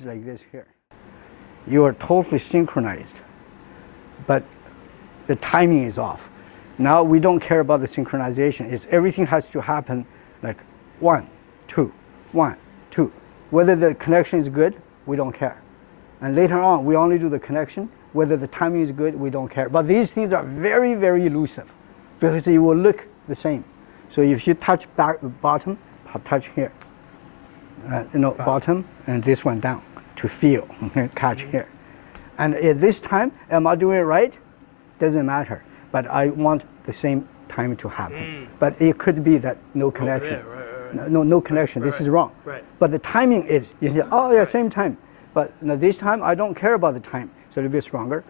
is like this here. You are totally synchronized, but the timing is off. Now we don't care about the synchronization. It's everything has to happen like 1, 2, 1, 2. Whether the connection is good, we don't care. And later on, we only do the connection. Whether the timing is good, we don't care. But these things are very, very elusive because it will look the same. So if you touch bottom, touch here. Bottom and this one down to feel, catch here. And at this time, am I doing it right? Doesn't matter. But I want the same time to happen. But it could be that no connection. No connection. This is wrong. But the timing is, you say, oh yeah, same time. But this time, I don't care about the time. So a little bit stronger.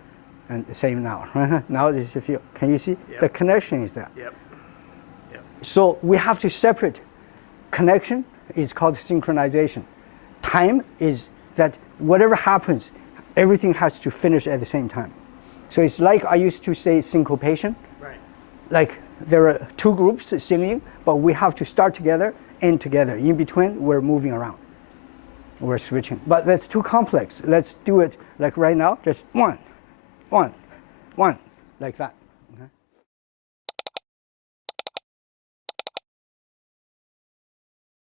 And the same now. Now this you feel. Can you see? Yep. The connection is there. Yep. Yep. So we have to separate. Connection is called synchronization. Time is that whatever happens, everything has to finish at the same time. So it's like I used to say syncopation. Right. Like there are two groups singing, but we have to start together, end together. In between, we're moving around. We're switching. But that's too complex. Let's do it like right now, just 1, 1, 1, like that.